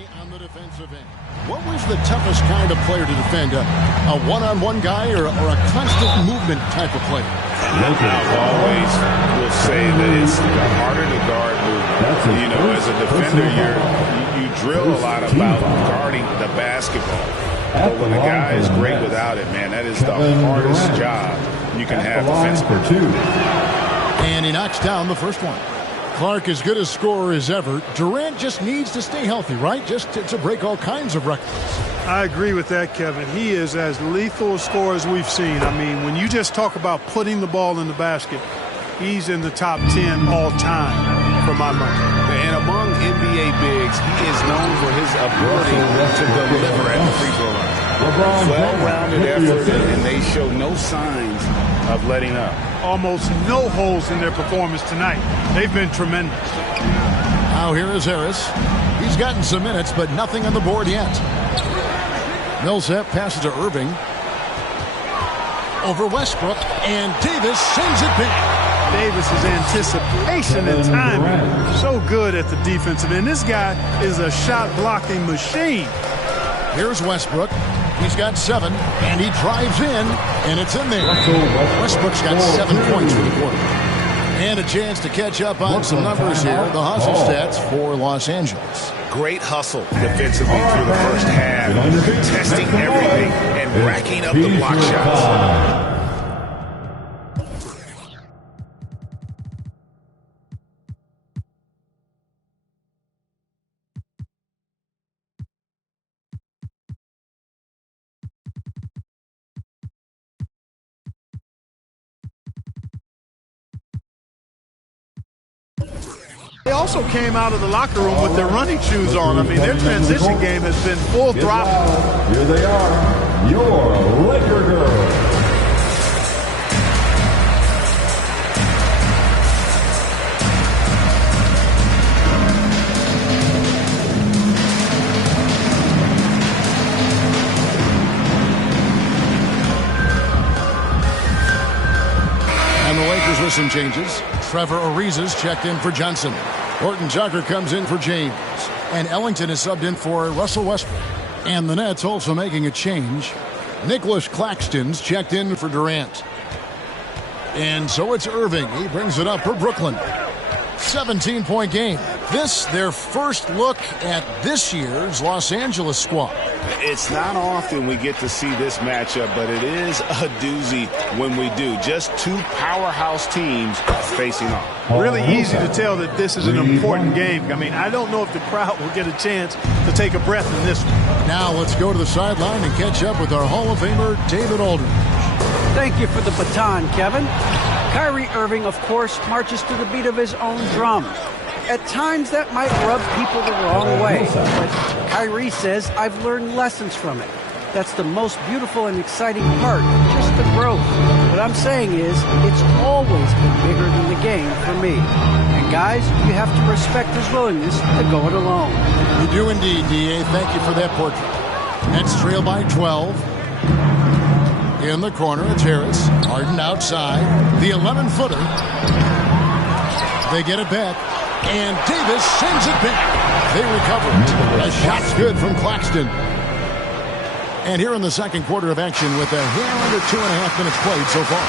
On the defensive end. What was the toughest kind of player to defend? A one-on-one guy or a constant movement type of player? I always will say that it's harder to guard movement. You know, as a defender, you drill a lot about guarding the basketball. But when a guy is great without it, man, that is the hardest job you can have defensively. And he knocks down the first one. Clark as good a scorer as ever. Durant just needs to stay healthy, right? Just to break all kinds of records. I agree with that, Kevin. He is as lethal a scorer as we've seen. I mean, when you just talk about putting the ball in the basket, he's in the top 10 all time for my money. And among NBA bigs, he is known for his ability to deliver at the free throw line. Well-rounded effort, and they show no signs of letting up. Almost no holes in their performance tonight. They've been tremendous. Now here is Harris. He's gotten some minutes, but nothing on the board yet. Millsap passes to Irving. Over Westbrook, and Davis sends it back. Davis's anticipation and timing, so good at the defensive end. This guy is a shot-blocking machine. Here's Westbrook. He's got 7, and he drives in, and it's in there. Westbrook's got 7 points for the quarter. And a chance to catch up on some numbers here. The hustle stats for Los Angeles. Great hustle defensively through the first half, contesting everything and racking up the block shots. They also came out of the locker room with their running shoes on. I mean, their transition game has been full throttle. Here they are, your Laker girls. And the Lakers with some changes. Trevor Ariza's checked in for Johnson. Horton Tucker comes in for James. And Ellington is subbed in for Russell Westbrook. And the Nets also making a change. Nicholas Claxton's checked in for Durant. And so it's Irving. He brings it up for Brooklyn. 17-point game. This, their first look at this year's Los Angeles squad. It's not often we get to see this matchup, but it is a doozy when we do. Just two powerhouse teams facing off. Really easy to tell that this is an important game. I mean, I don't know if the crowd will get a chance to take a breath in this one. Now let's go to the sideline and catch up with our Hall of Famer, David Aldridge. Thank you for the baton, Kevin. Kyrie Irving, of course, marches to the beat of his own drum. At times, that might rub people the wrong way. But Kyrie says, I've learned lessons from it. That's the most beautiful and exciting part, just the growth. What I'm saying is, it's always been bigger than the game for me. And guys, you have to respect his willingness to go it alone. We do indeed, D.A. Thank you for that portrait. Nets trail by 12. In the corner, it's Harris. Harden outside. The 11-footer. They get it back. And Davis sends it back. They recover it. A shot's good from Claxton. And here in the second quarter of action with a hair under 2.5 minutes played so far.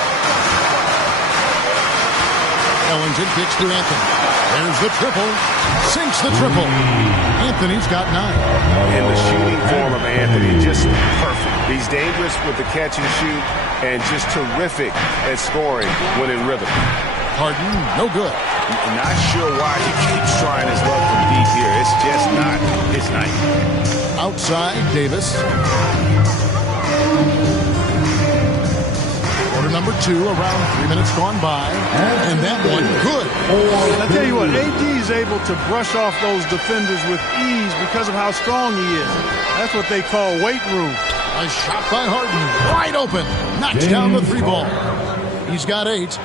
Ellington kicks to Anthony. There's the triple. Sinks the triple. Anthony's got 9. And the shooting form of Anthony, just perfect. He's dangerous with the catch and shoot and just terrific at scoring when in rhythm. Harden, no good. Not sure why he keeps trying his luck from deep here. It's just not his night. Outside, Davis. Quarter number 2, around 3 minutes gone by. And that one, good. I tell you what, AD is able to brush off those defenders with ease because of how strong he is. That's what they call weight room. A shot by Harden, wide open. Knocks down the 3 ball. He's got 8.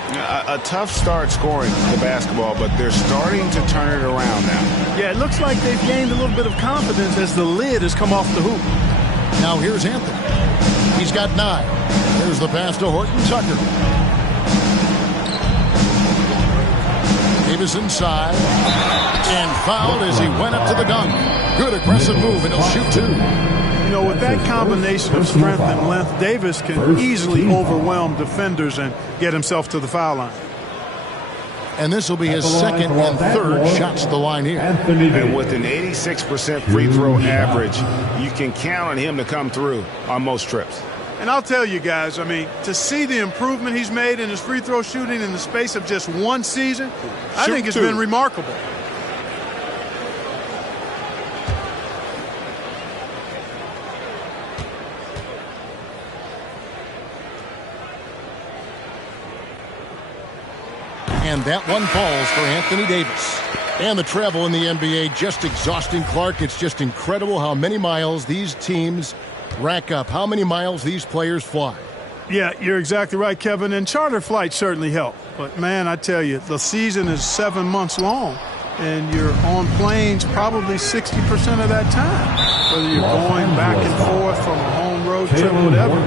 A tough start scoring the basketball, but they're starting to turn it around now. Yeah, it looks like they've gained a little bit of confidence as the lid has come off the hoop. Now here's Anthony. He's got 9. There's the pass to Horton Tucker. Davis inside. And fouled as he went up to the dunk. Good aggressive move, and he'll shoot two. You know, with that combination of strength and length, Davis can easily overwhelm defenders and get himself to the foul line. And this will be his second and third shots at the line here. And with an 86% free throw average, you can count on him to come through on most trips. And I'll tell you guys, I mean, to see the improvement he's made in his free throw shooting in the space of just one season, I think it's been remarkable. And that one falls for Anthony Davis. And the travel in the NBA just exhausting, Clark. It's just incredible how many miles these teams rack up, how many miles these players fly. Yeah, you're exactly right, Kevin. And charter flights certainly help. But, man, I tell you, the season is 7 months long. And you're on planes probably 60% of that time. Whether you're going back and forth from a home road trip, whatever.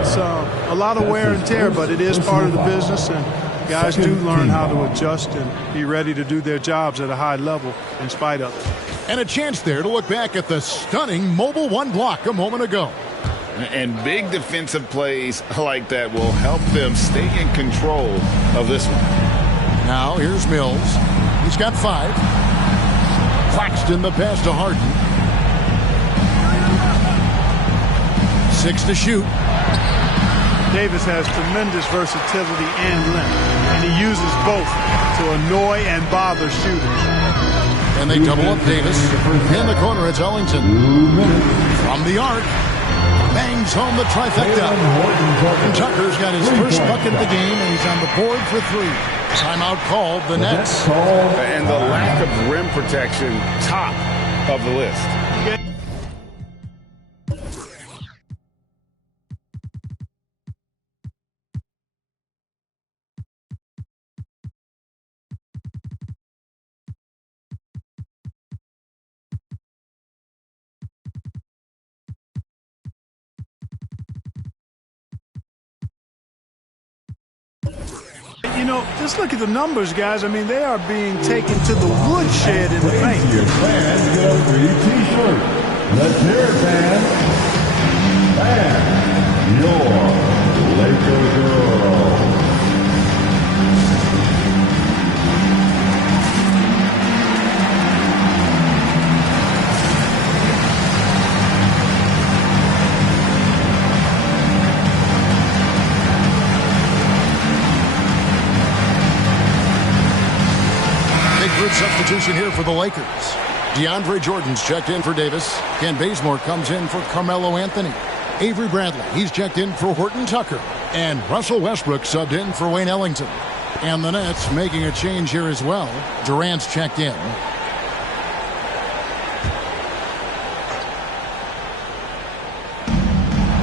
It's a lot of wear and tear, but it is part of the business. And guys do learn how to adjust and be ready to do their jobs at a high level in spite of it. And a chance there to look back at the stunning Mobile One block a moment ago. And big defensive plays like that will help them stay in control of this one. Now here's Mills. He's got 5. Claxton the pass to Harden. 6 to shoot. Davis has tremendous versatility and length, and he uses both to annoy and bother shooters. And they double up Davis. In the corner, it's Ellington. From the arc. Bangs home the trifecta. Horton Tucker's got his first bucket of the game, and he's on the board for 3. Timeout called, the Nets. And the lack of rim protection, top of the list. You know, just look at the numbers, guys. I mean, they are being taken to the woodshed in the paint. Your fans get a free T-shirt. Let's hear it, fans. And your Laker girl. Good substitution here for the Lakers. DeAndre Jordan's checked in for Davis. Ken Bazemore comes in for Carmelo Anthony. Avery Bradley, he's checked in for Horton Tucker. And Russell Westbrook subbed in for Wayne Ellington. And the Nets making a change here as well. Durant's checked in.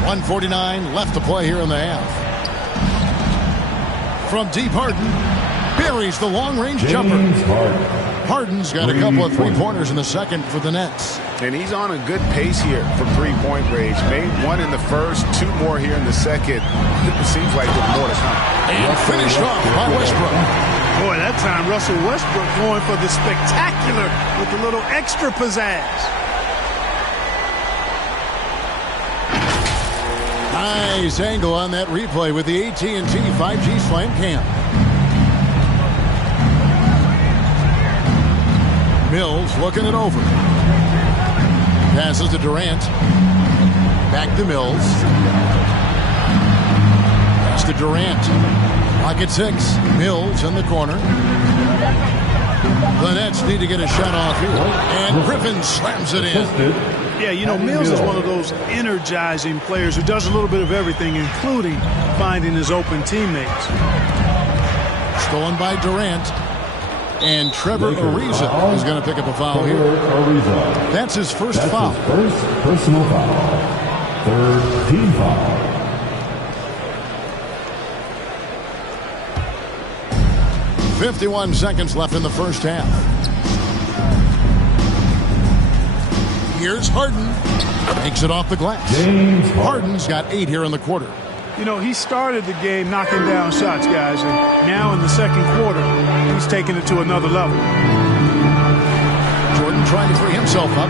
.149 left to play here in the half. From deep, Harden buries the long-range jumper. Harden's got a couple of three-pointers in the second for the Nets. And he's on a good pace here from three-point range. Made 1 in the first, 2 more here in the second. It seems like with more to come. And finished off by Westbrook. Boy, that time Russell Westbrook going for the spectacular with a little extra pizzazz. Nice angle on that replay with the AT&T 5G Slam Cam. Mills looking it over. Passes to Durant. Back to Mills. Pass to Durant. Clock at 6. Mills in the corner. The Nets need to get a shot off here. And Griffin slams it in. Yeah, you know, Mills is one of those energizing players who does a little bit of everything, including finding his open teammates. Stolen by Durant. And Trevor Ariza is going to pick up a foul here. That's his first foul. His first personal foul. Third team foul. .51 seconds left in the first half. Here's Harden. Takes it off the glass. Harden's got 8 here in the quarter. You know, he started the game knocking down shots, guys, and now in the second quarter, he's taking it to another level. Jordan trying to free himself up.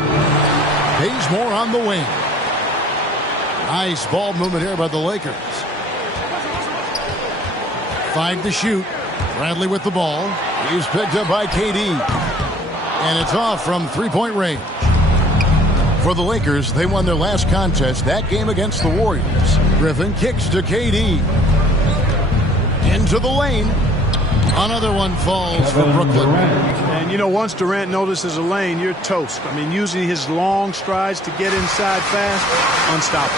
Bazemore on the wing. Nice ball movement here by the Lakers. 5 to shoot. Bradley with the ball. He's picked up by KD. And it's off from three-point range. For the Lakers, they won their last contest, that game against the Warriors. Griffin kicks to KD. Into the lane. Another one falls for Brooklyn. And, you know, once Durant notices a lane, you're toast. I mean, using his long strides to get inside fast, unstoppable.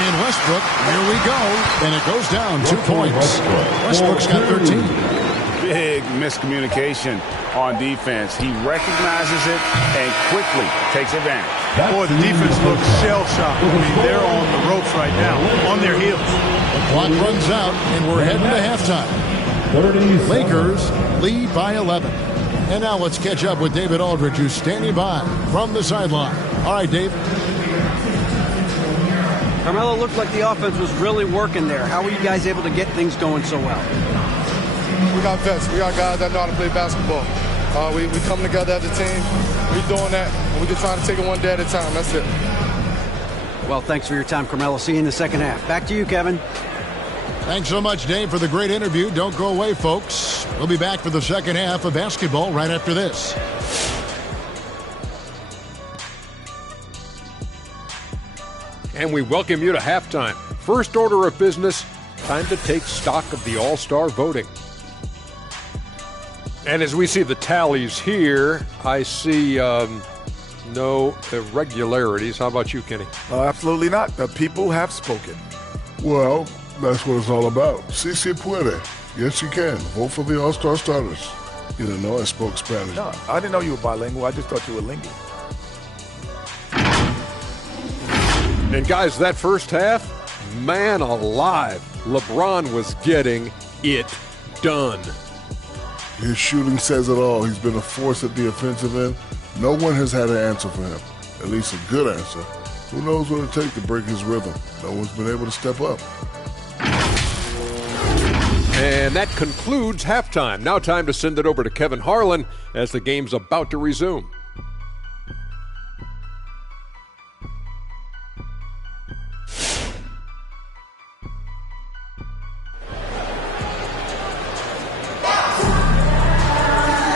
And Westbrook, here we go. And it goes down 2 points. Westbrook's got 13. Big miscommunication on defense. He recognizes it and quickly takes advantage. Boy, the defense looks shell-shocked. I mean, they're on the ropes right now, on their heels. The clock runs out, and we're heading to halftime. Lakers lead by 11. And now let's catch up with David Aldridge, who's standing by from the sideline. All right, Dave. Carmelo looked like the offense was really working there. How were you guys able to get things going so well? We got vets. We got guys that know how to play basketball. We come together as a team. We're doing that, and we're just trying to take it one day at a time. That's it. Well, thanks for your time, Carmelo. See you in the second half. Back to you, Kevin. Thanks so much, Dave, for the great interview. Don't go away, folks. We'll be back for the second half of basketball right after this. And we welcome you to halftime. First order of business, time to take stock of the All-Star voting. And as we see the tallies here, I see no irregularities. How about you, Kenny? Absolutely not. The people have spoken. Well, that's what it's all about. Si se puede. Yes, you can. Vote for the All-Star starters. You didn't know I spoke Spanish. No, I didn't know you were bilingual. I just thought you were lingual. And guys, that first half, man alive, LeBron was getting it done. His shooting says it all. He's been a force at the offensive end. No one has had an answer for him, at least a good answer. Who knows what it'll take to break his rhythm? No one's been able to step up. And that concludes halftime. Now time to send it over to Kevin Harlan as the game's about to resume.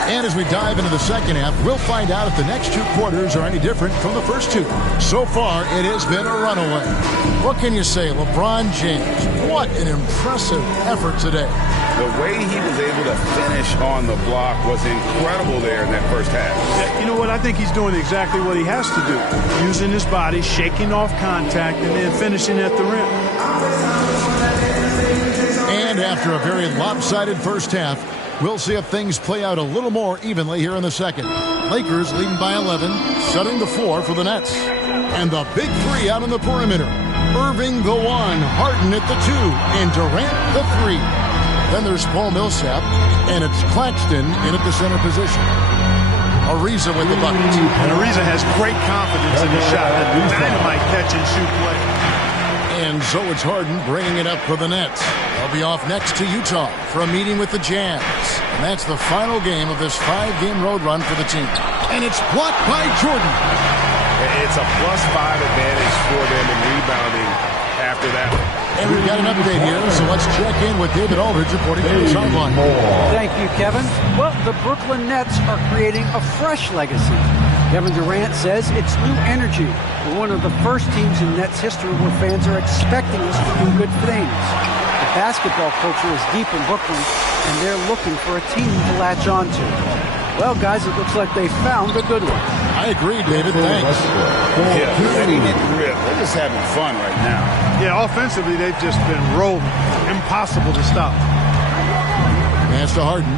And as we dive into the second half, we'll find out if the next 2 quarters are any different from the first 2. So far, it has been a runaway. What can you say, LeBron James? What an impressive effort today. The way he was able to finish on the block was incredible there in that first half. Yeah, you know what? I think he's doing exactly what he has to do. Using his body, shaking off contact, and then finishing at the rim. And after a very lopsided first half, we'll see if things play out a little more evenly here in the second. Lakers leading by 11, shutting the floor for the Nets. And the big three out on the perimeter. Irving the 1, Harden at the 2, and Durant the 3. Then there's Paul Millsap, and it's Claxton in at the center position. Ariza with the bucket. And Ariza has great confidence in his shot. A dynamite catch and shoot play. And so it's Harden bringing it up for the Nets. They'll be off next to Utah for a meeting with the Jazz. And that's the final game of this 5-game road run for the team. And it's blocked by Jordan. It's a +5 advantage for them in rebounding after that one. And we've got an update here, so let's check in with David Aldridge reporting from the sideline. Thank you, Kevin. Well, the Brooklyn Nets are creating a fresh legacy. Kevin Durant says it's new energy. We're one of the first teams in Nets history where fans are expecting us to do good things. The basketball culture is deep in Brooklyn, and they're looking for a team to latch on to. Well, guys, it looks like they found a good one. I agree, David. Thanks. Yeah, letting it rip. They're just having fun right now. Yeah, offensively, they've just been rolling. Impossible to stop. Pass to Harden.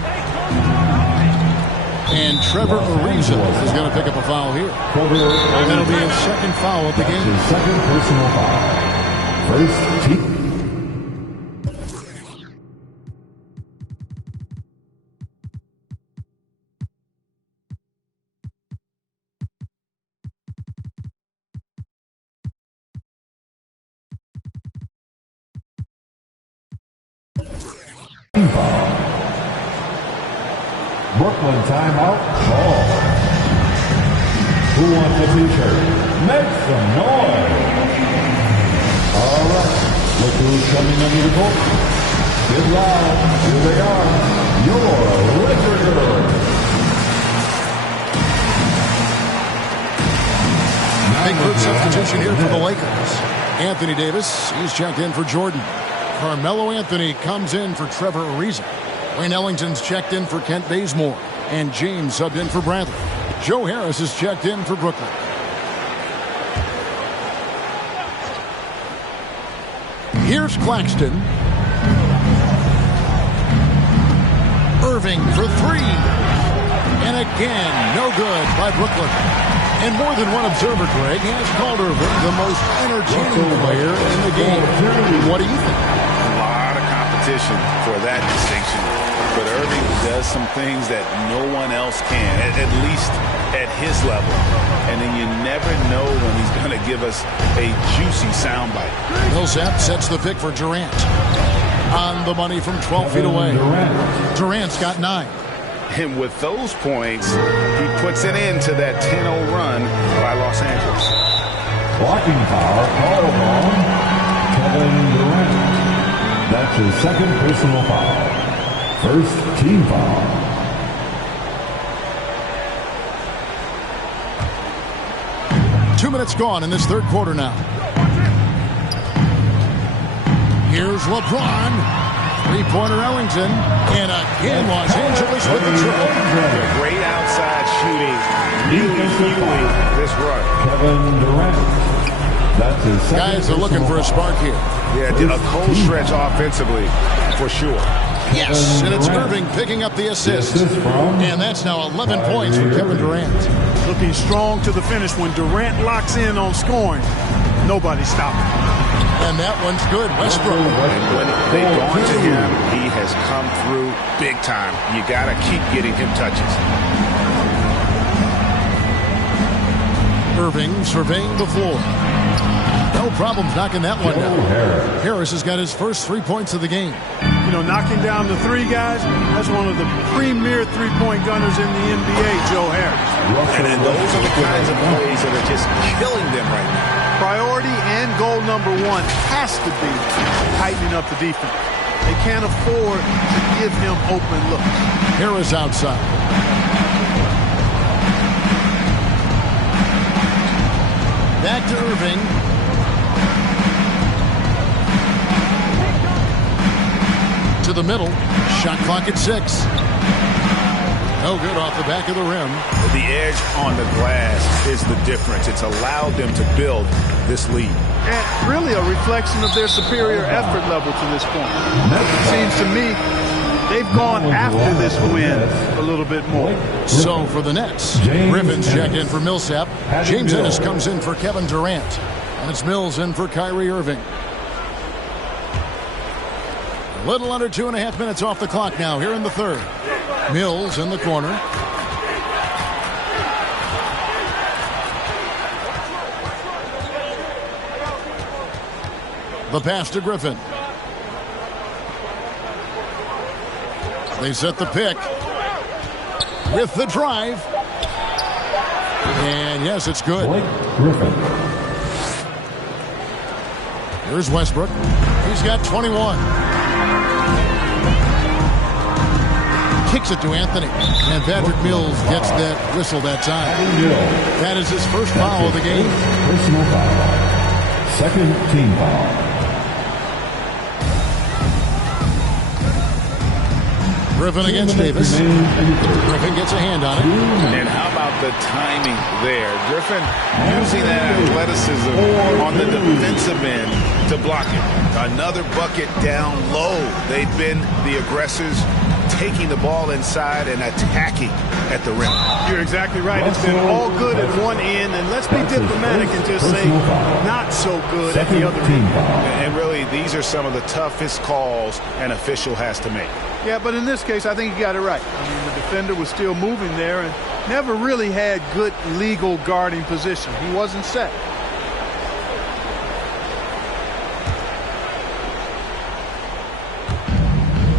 And Trevor Ariza is going to pick up a foul here. That'll be his second foul of the game. Second personal foul. First team. Laughlin timeout call. Who wants a t-shirt? Make some noise. All right, look who's coming under the court. Get loud. Here they are. Your Lakers. Big group substitution here for the Lakers. Anthony Davis, he's checked in for Jordan. Carmelo Anthony comes in for Trevor Ariza. Wayne Ellington's checked in for Kent Bazemore. And James subbed in for Bradley. Joe Harris is checked in for Brooklyn. Here's Claxton. Irving for three. And again, no good by Brooklyn. And more than one observer, Greg, has called Irving the most entertaining player in the game. What do you think? A lot of competition for that distinction. But Irving does some things that no one else can, at least at his level. And then you never know when he's going to give us a juicy soundbite. Millsap sets the pick for Durant. On the money from 12 feet away. Durant's got 9. And with those points, he puts it into that 10-0 run by Los Angeles. Blocking foul called on Kevin Durant. That's his second personal foul. First team foul. Two minutes gone in this third quarter now. Here's LeBron. Three-pointer Ellington. And again, Los Angeles with the triple. Great outside shooting. Really fueling this run. Kevin Durant. That's his second. Guys are looking for a spark here. Yeah, a cold stretch offensively, for sure. Yes, and it's Irving picking up the assist. And that's now 11 points for Kevin Durant. Looking strong to the finish. When Durant locks in on scoring, nobody's stopping. And that one's good. Westbrook. And when they've gone to him, he has come through big time. You got to keep getting him touches. Irving surveying the floor. No problems knocking that one down. Harris has got his first 3 points of the game. You know, knocking down the three guys, that's one of the premier three-point gunners in the NBA, Joe Harris. And then those are the kinds of plays that are just killing them right now. Priority and goal number one has to be tightening up the defense. They can't afford to give him open looks. Harris outside. Back to Irving. To the middle. Shot clock at 6. No good off the back of the rim. The edge on the glass is the difference. It's allowed them to build this lead. And really a reflection of their superior effort level to this point. It seems to me they've gone after this win a little bit more. So for the Nets, Griffin's checked in for Millsap. James Ennis comes in for Kevin Durant. And it's Mills in for Kyrie Irving. A little under 2.5 minutes off the clock now here in the third. Mills in the corner. The pass to Griffin. They set the pick with the drive. And yes, it's good. Griffin. Here's Westbrook. He's got 21. Kicks it to Anthony. And Patrick Mills gets that whistle that time. That is his first foul of the game. Personal foul. Second team foul. Griffin against Davis. Griffin gets a hand on it. And how about the timing there? Griffin using that athleticism on the defensive end to block it. Another bucket down low. They've been the aggressors, taking the ball inside and attacking at the rim. You're exactly right. It's been all good at one end, and let's be diplomatic and just say not so good at the other end. And really, these are some of the toughest calls an official has to make. Yeah, but in this case, I think you got it right. I mean, the defender was still moving there and never really had good legal guarding position. He wasn't set.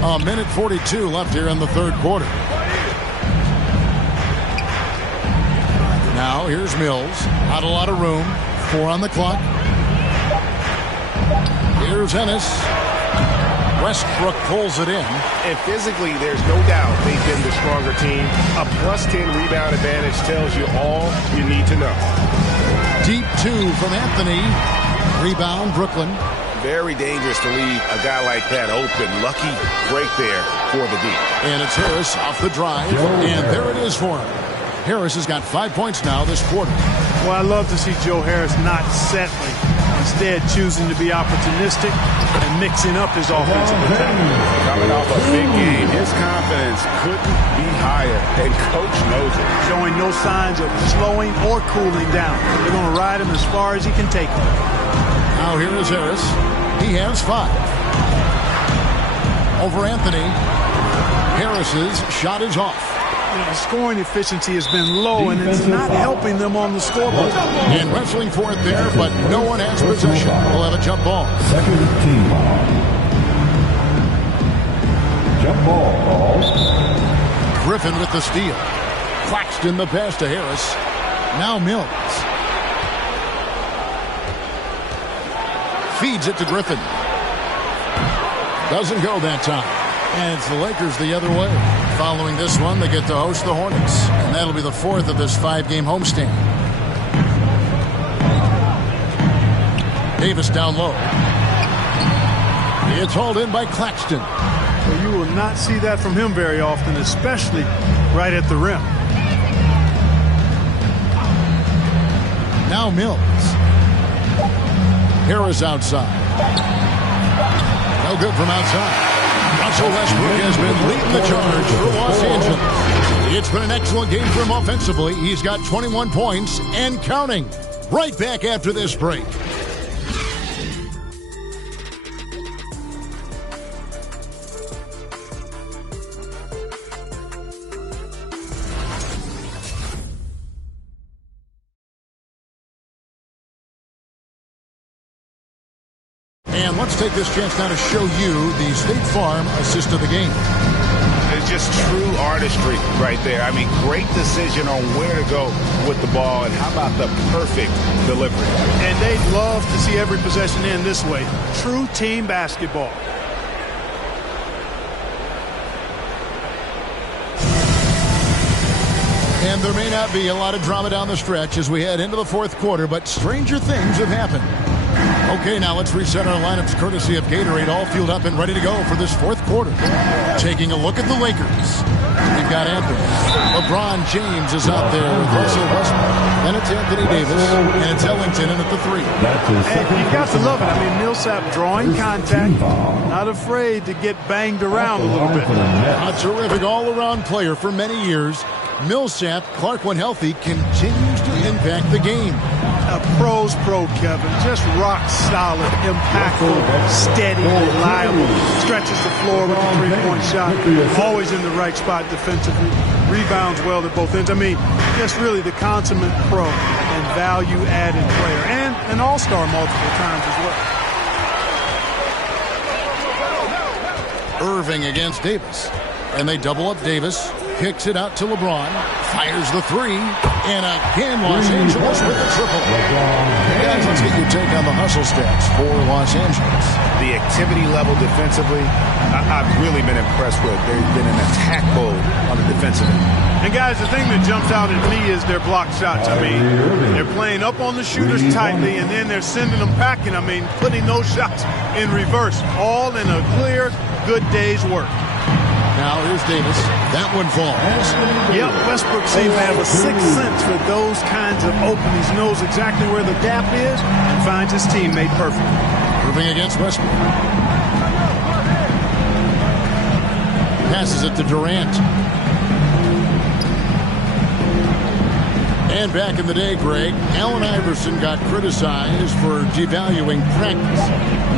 A minute 42 left here in the third quarter. here's Mills. Not a lot of room. 4 on the clock. Here's Ennis. Westbrook pulls it in. And physically, there's no doubt they've been the stronger team. A +10 rebound advantage tells you all you need to know. Deep 2 from Anthony. Rebound, Brooklyn. Very dangerous to leave a guy like that open. Lucky break there for the D. And it's Harris off the drive. And there it is for him. Harris has got 5 points now this quarter. Well, I love to see Joe Harris not settling. Instead, choosing to be opportunistic and mixing up his offensive attack. Coming off a big game, his confidence couldn't be higher, and Coach knows it. Showing no signs of slowing or cooling down. They're going to ride him as far as he can take him. Now here is Harris. He has 5. Over Anthony. Harris's shot is off. Scoring efficiency has been low, and it's not helping them on the scoreboard. And wrestling for it there, but no one has possession. We'll have a jump ball. Second team ball. Jump ball called. Griffin with the steal. Claxton the pass to Harris. Now Mills. Feeds it to Griffin. Doesn't go that time. And it's the Lakers the other way. Following this one, they get to host the Hornets. And that'll be the 4th of this 5-game homestand. Davis down low. It's hauled in by Claxton. Well, you will not see that from him very often, especially right at the rim. Now Mills. Harris outside. No good from outside. Russell Westbrook has been leading the charge for Los Angeles. It's been an excellent game for him offensively. He's got 21 points and counting. Right back after this break. And let's take this chance now to show you the State Farm assist of the game. It's just true artistry right there. I mean, great decision on where to go with the ball, and how about the perfect delivery? And they'd love to see every possession end this way. True team basketball. And there may not be a lot of drama down the stretch as we head into the 4th quarter, but stranger things have happened. Okay, now let's reset our lineups courtesy of Gatorade, all fueled up and ready to go for this 4th quarter. Taking a look at the Lakers. We've got Anthony. LeBron James is out there with Russell Westbrook. Then it's Anthony Davis, and it's Ellington in at the 3. And you've got to love it. I mean, Millsap drawing contact, not afraid to get banged around a little bit. A terrific all-around player for many years. Millsap, Clark when healthy, continues to impact the game. A pro's pro, Kevin. Just rock solid, impactful, steady, reliable. Stretches the floor with a three-point shot. Always in the right spot defensively. Rebounds well at both ends. I mean, just really the consummate pro and value-added player. And an all-star multiple times as well. Irving against Davis. And they double up Davis. Kicks it out to LeBron. Fires the 3. And again, Los Angeles with the triple. Guys, let's get your take on the hustle stats for Los Angeles. The activity level defensively, I've really been impressed with. They've been an attack mode on the defensive end. And guys, the thing that jumps out at me is their block shots. I mean, they're playing up on the shooters tightly, and then they're sending them packing. I mean, putting those shots in reverse, all in a clear, good day's work. Now here's Davis. That one falls. Yep, Westbrook seems to have a sixth sense for those kinds of openings. Knows exactly where the gap is and finds his teammate perfect. Irving against Westbrook. Passes it to Durant. And back in the day, Greg, Allen Iverson got criticized for devaluing practice.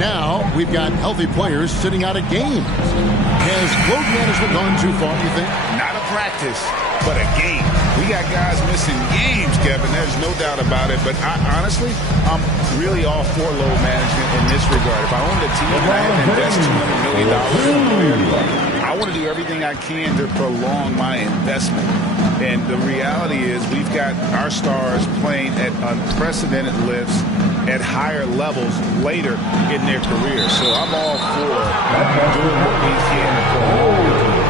Now we've got healthy players sitting out of games. Has load management gone too far, you think? Not a practice, but a game. We got guys missing games, Kevin. There's no doubt about it. But honestly, I'm really all for load management in this regard. If I owned a team and I had to invest $200 million in a player, I want to do everything I can to prolong my investment. And the reality is is we've got our stars playing at unprecedented lifts at higher levels later in their career. So I'm all for doing what we can to promote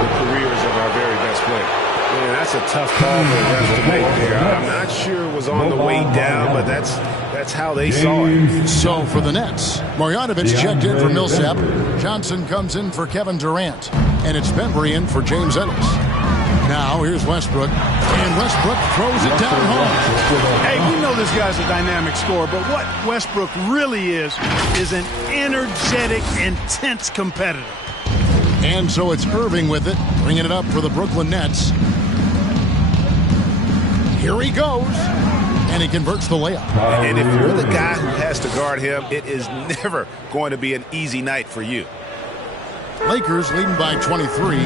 the careers of our very best players. Man, that's a tough call for the refs to make there. I'm not sure it was on the way down, but that's how they saw it. So for the Nets, Marjanovic checked in for Millsap. Johnson comes in for Kevin Durant. And it's Bembry in for James Ennis. Now here's Westbrook. And Westbrook throws it down home. Hey, we know this guy's a dynamic scorer, but what Westbrook really is an energetic, intense competitor. And so it's Irving with it, bringing it up for the Brooklyn Nets. Here he goes. And he converts the layup. And if you're the guy who has to guard him, it is never going to be an easy night for you. Lakers leading by 23.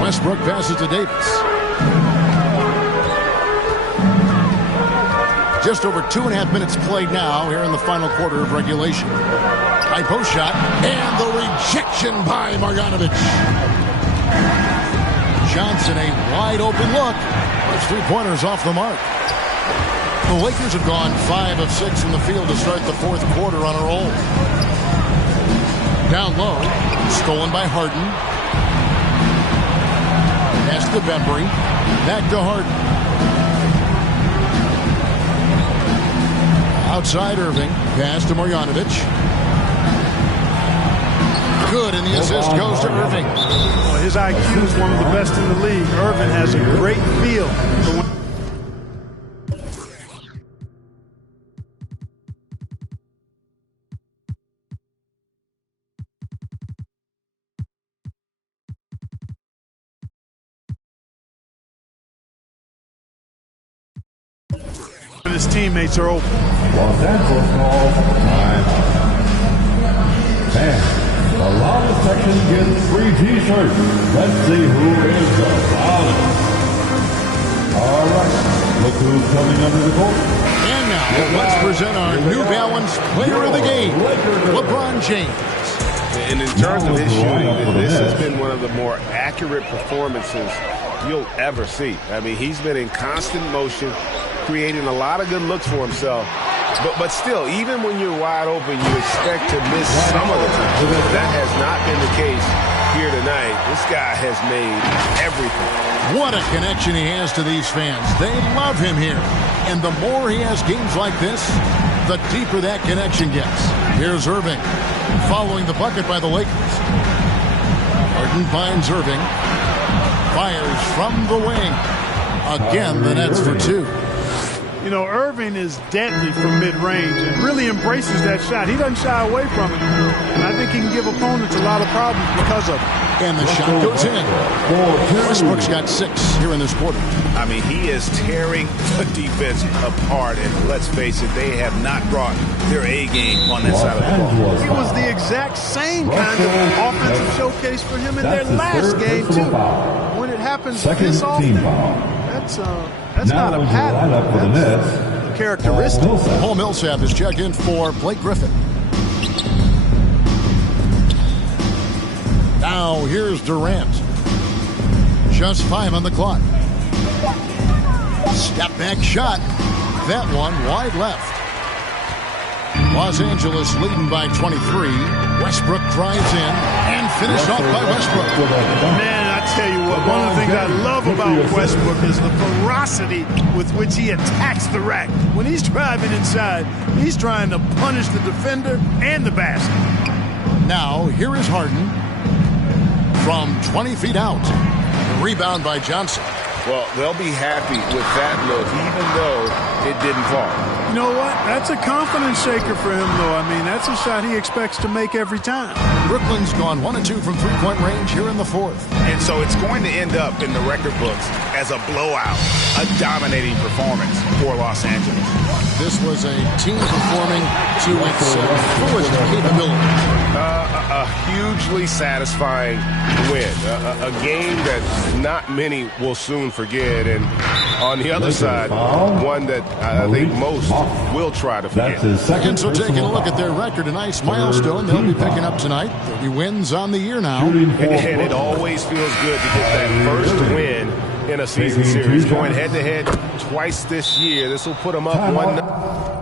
Westbrook passes to Davis. Just over 2.5 minutes played now here in the final quarter of regulation. High post shot, and the rejection by Marjanovic. Johnson, a wide open look. Those 3-pointers off the mark. The Lakers have gone 5 of 6 from the field to start the fourth quarter on a roll. Down low, stolen by Harden. Pass to Bembry. Back to Harden. Outside Irving. Pass to Marjanovic. Good, and the assist goes to Irving. Well, his IQ is one of the best in the league. Irving has a great feel for when his teammates are open. Los Angeles calls time. And the loudest section gets free T-shirts. Let's see who is the loudest. All right, look who's coming under the court. And now, let's present our New Balance Player of the Game, LeBron James. And in terms of his shooting, this has been one of the more accurate performances you'll ever see. I mean, he's been in constant motion, creating a lot of good looks for himself. But still, even when you're wide open, you expect to miss some of the time. That has not been the case here tonight. This guy has made everything. What a connection he has to these fans. They love him here. And the more he has games like this, the deeper that connection gets. Here's Irving, following the bucket by the Lakers. Harden finds Irving. Fires from the wing. Again, the Nets for 2. You know, Irving is deadly from mid-range and really embraces that shot. He doesn't shy away from it. And I think he can give opponents a lot of problems because of it. And the shot goes in. Westbrook's got 6 here in this quarter. I mean, he is tearing the defense apart. And let's face it, they have not brought their A game on that side of the ball. It was the exact same kind of offensive showcase for him in their last game, too. When it happens this often, that's not a pattern. That's a characteristic. Paul Millsap is checked in for Blake Griffin. Now here's Durant. Just 5 on the clock. Step back shot. That one wide left. Los Angeles leading by 23. Westbrook drives in and finished off by Westbrook. Man, I tell you what, one of the things I love about Westbrook is the ferocity with which he attacks the rack. When he's driving inside, he's trying to punish the defender and the basket. Now, here is Harden from 20 feet out. The rebound by Johnson. Well, they'll be happy with that look, even though it didn't fall. You know what? That's a confidence shaker for him, though. I mean, that's a shot he expects to make every time. Brooklyn's gone 1 of 2 from three-point range here in the fourth. And so it's going to end up in the record books as a blowout, a dominating performance for Los Angeles. This was a team performing to its fullest capability. A hugely satisfying win. A game that not many will soon forget. And on the other side, one that I think most will try to forget. And so taking a look at their record, a nice milestone they'll be picking up tonight. 30 wins on the year now. And it always feels good to get that first win in a season series. Going head-to-head twice this year. This will put them up 1-0.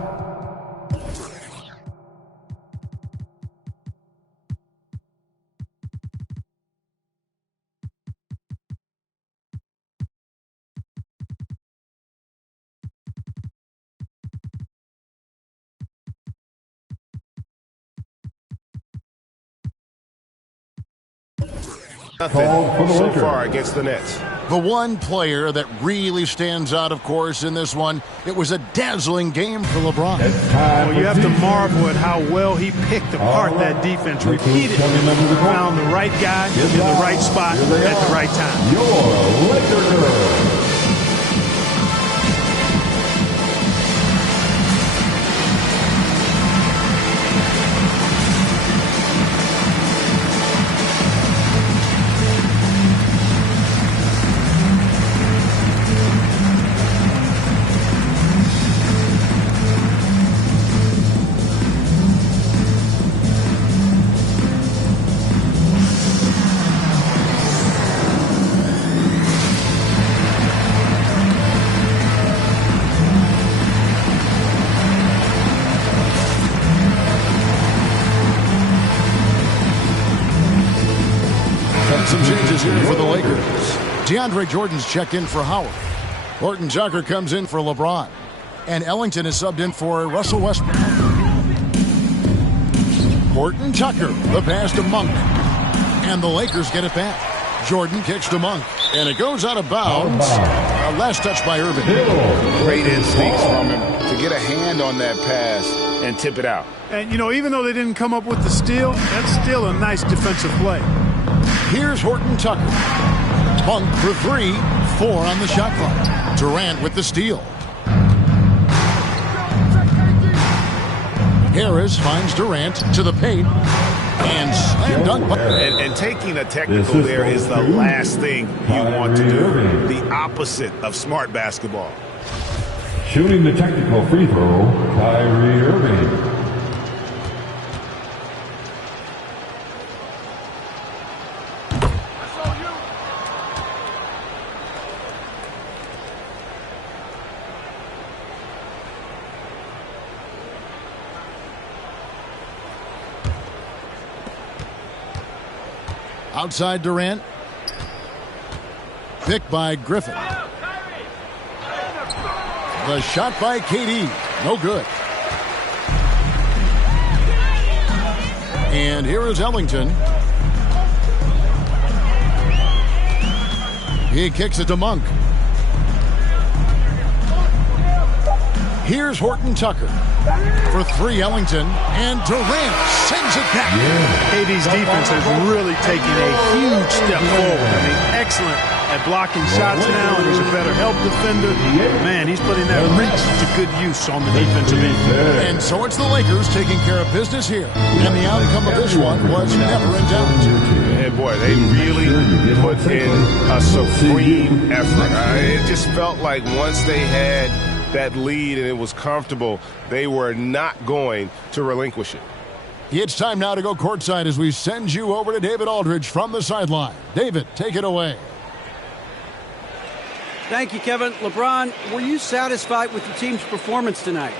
Nothing so far against the Nets. The one player that really stands out, of course, in this one, it was a dazzling game for LeBron. Well, you have to marvel at how well he picked apart that defense repeatedly. Found the right guy in the right spot at the right time. Your Laker girl. Some changes here for the Lakers. DeAndre Jordan's checked in for Howard. Horton Tucker comes in for LeBron. And Ellington is subbed in for Russell Westbrook. Horton Tucker, the pass to Monk. And the Lakers get it back. Jordan kicks to Monk. And it goes out of bounds. Last touch by Irving. Great instincts from him to get a hand on that pass and tip it out. And, you know, even though they didn't come up with the steal, that's still a nice defensive play. Here's Horton Tucker. Monk for 3, 4 on the shot clock. Durant with the steal. Harris finds Durant to the paint. And slam dunk. And taking a technical there is the last thing you want to do. The opposite of smart basketball. Shooting the technical free throw, Kyrie Irving. Outside Durant. Picked by Griffin. The shot by KD. No good. And here is Ellington. He kicks it to Monk. Here's Horton Tucker. For 3, Ellington. And Durant sends it back. KD's defense has really taken a huge step forward. I mean, excellent at blocking shots now, and he's a better help defender. Man, he's putting that reach to good use on the defensive end. And so it's the Lakers taking care of business here. And the outcome of this one was never in doubt. And boy, they really put in a supreme effort. It just felt like once they had that lead and it was comfortable, they were not going to relinquish it. It's time now to go courtside as we send you over to David Aldridge from the sideline. David, take it away. Thank you, Kevin. LeBron, were you satisfied with the team's performance tonight?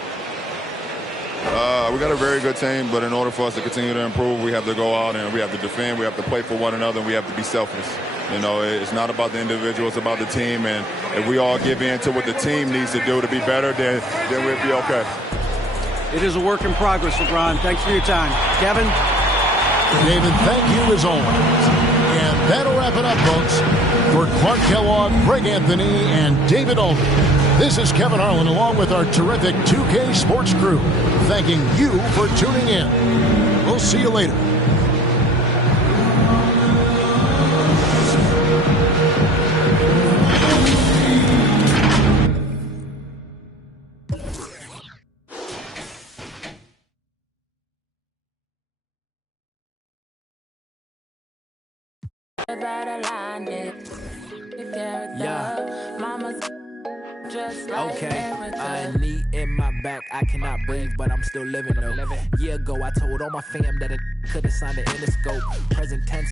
We got a very good team, but in order for us to continue to improve, we have to go out and we have to defend, we have to play for one another, and we have to be selfless. You know, it's not about the individual, it's about the team, and if we all give in to what the team needs to do to be better, then we'll be okay. It is a work in progress, LeBron. Thanks for your time. Kevin? David, thank you as always. And that'll wrap it up, folks. For Clark Kellogg, Greg Anthony, and David Aldridge, this is Kevin Harlan along with our terrific 2K Sports crew, thanking you for tuning in. We'll see you later. Okay, a knee in my back, I cannot breathe, but I'm still living though. A year ago, I told all my fam that it could've signed the Interscope. Present tense.